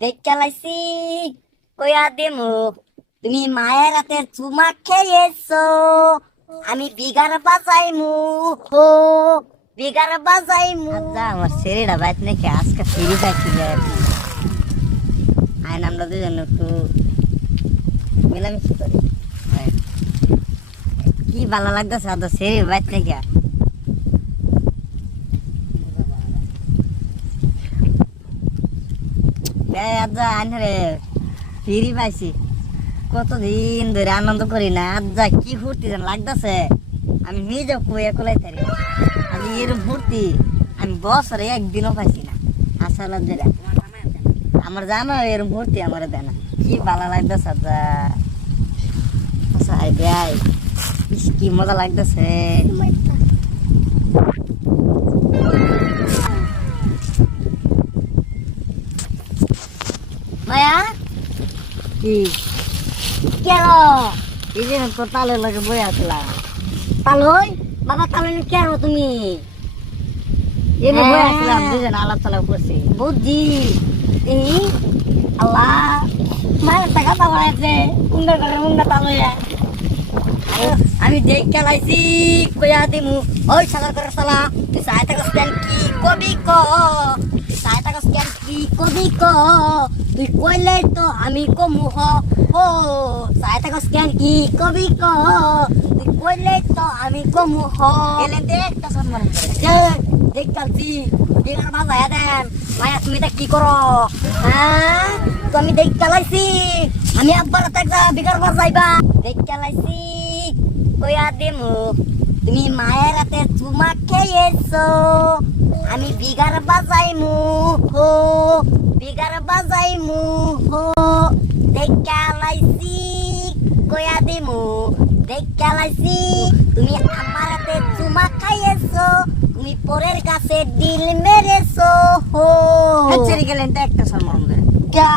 দেখতে লাইছি কয়া দেমু তুমি মায়ের হাতে চুমা খেয়েছো আমি বিগার বাজাইমু হো বিগার বাজাইমু আচ্ছা আমার শরীরটা বাইত নাকি আজকে ফিরি যে আইন আমরা দুজন একটু মিলামিশি করি। কি ভালো লাগতেছে তো শরীর বাইত নাকি আজ্জা আনরে ফিরি পাইছি। কতদিন ধরে আনন্দ করি না। আজ্জা কি ফুর্তি যেন লাগতেছে। আমি নিজে কুয়ে কোলাই থাকি আমি এর ফুর্তি আমি বছরে একদিনও পাইছি না। আসলে যেটা আমার জানো এর ভর্তি আমার দেয় না কি ভালো লাগতেছে আজ্জা আচ্ছা আই কি মজা লাগতেছে। কি? কেন এই যে তো তালের লগে বই আসলাম। তালই বাবা তালই কেন তুমি? এনে বই। আসলাম দুজন আলাপ তালাপ করছি। বুদ্ধি এই আল্লাহ মায়ের টাকা পাওয়া আছে কুন্ডা করে মুন্ডা তালইয়া আমি দেখ খেলাইছি কয়া দিমু ওই সালার করে সালা তুই কস্টেন কি কবি ক? কি কবি ক তুই কইলে তো আমি কমু হ ও সাইতা কস্টেন কি কবি ক তুই কইলে তো আমি কমু হ। এলে দেখ তো সম্মান করে। দেখছি বিঘার বাজায় দেন। মায়া তুমি এটা কি করো? হ্যাঁ? তো আমি দেখ চালাইছি আমি আব্বার একটা বিঘার বাজাইবা। দেখ চালাইছি কয়া দেমু তুমি মায়ের হাতে চুমা খেয়েছো। আমি বিঘার বাজাইমু হো। বিঘার বাজাইমু হো। দেখ চালাইছি কয়া দিমু। দেখ চালাইছি তুমি আমার হাতে চুমা খাইয়েছো তুমি পরের কাছে ডিল মেরেছো হো। ছেড়ে গেলেন তো একটা সম্মান করে ক্যা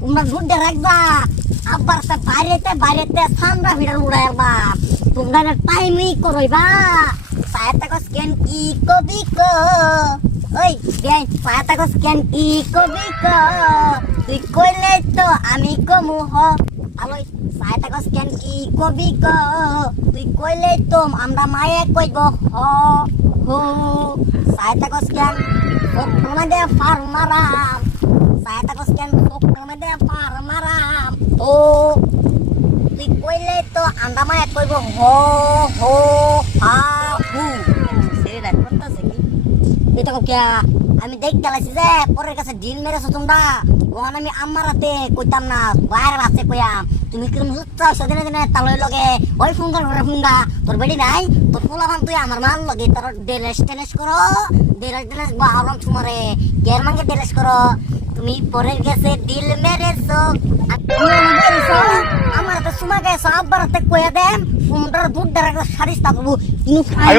তোমরা গুড্ডে রাখবা। আব্বার সে বাইরেতে বাইরেতে সামরা ভিড় উড়াইবা তোমরা টাইমই করইবা। পায়াতা কস কেন কেন তুই আমি কমু হ। আলোই পায়াতা কস কি কবি ক তুই কইলে তো আমরা মায়ে কইব হ, হো। পায়াতা কেন ফোক দে ফার মারাম পায়াতা কস কেন ফোক দে ফার মারাম ও তুই কইলে তো আন্দামা এক কইব হো হো, হা। এটা কো, আমি দেখতে গেলাছি যে পরের কাছে ডিল মেরেছো তোমরা। ওখানে আমি আমার হাতে কইতাম না বাইরে আছে কইয়াম তুমি কিরম হুচ্ছা সেদিনে দিনে তালই লগে ওই ফুঙ্গা ঘরে ফুঙ্গা। তোর বেডি নাই? তোর পোলাভান তুই আমার মাল লগে তোর ডেরেস টেনেস করো। ডেরেস টেনেস বা আরাম তোমারে কের মাঙ্গে ডেরেস করো। তুমি পরের গেছে দিল মেরেছো। তুমি আমার হাতে সুমা গেছো আব্বার হাতে কইয়া দেন। তোমরা দুধ একটা সারিস থাকব কিন্তু খাই।